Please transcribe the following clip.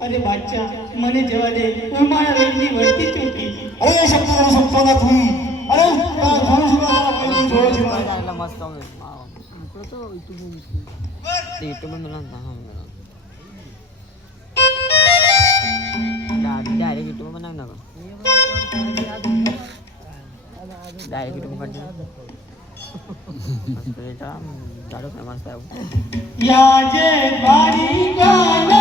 અરે બાદશાહ મને જવા દે હું મારા વેદની વર્તી ચૂકી અરે શબ્દ ના તું અરે તારા ધનુષ જોયો છે એટલે મસ્ત આવે આપણો તો યુટ્યુબ મિલાન હા ડાયરેક્ટ યુટ્યુબ બનાવ નાખો ડાયરેક્ટ યુટ્યુબ કરજો મસ્ત જાડો ફેમસ થાય યાજે બારી ગાના